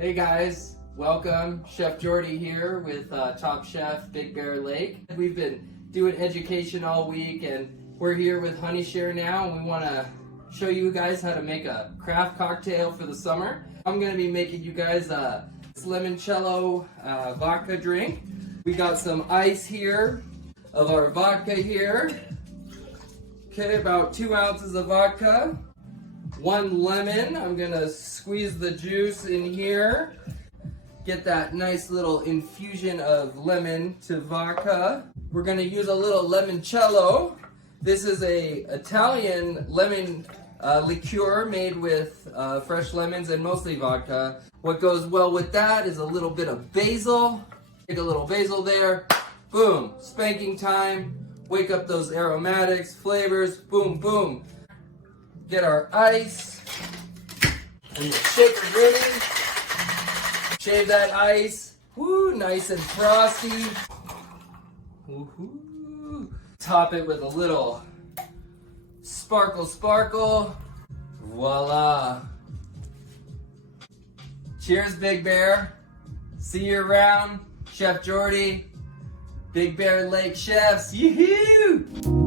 Hey guys, welcome. Chef Geordie here with Top Chef Big Bear Lake. We've been doing education all week and we're here with HoneyShare now and we want to show you guys how to make a craft cocktail for the summer. I'm going to be making you guys a limoncello vodka drink. We got some ice here of our vodka here. Okay, about 2 ounces of vodka. 1 lemon, I'm gonna squeeze the juice in here. Get that nice little infusion of lemon to vodka. We're gonna use a little limoncello. This is a Italian lemon liqueur made with fresh lemons and mostly vodka. What goes well with that is a little bit of basil. Take a little basil there. Boom, spanking time. Wake up those aromatics, flavors, boom, boom. Get our ice, and the shaker really. Shave that ice, woo, nice and frosty. Woo-hoo. Top it with a little sparkle, sparkle. Voila. Cheers, Big Bear. See you around. Chef Geordie, Big Bear Lake Chefs. Yoo-hoo!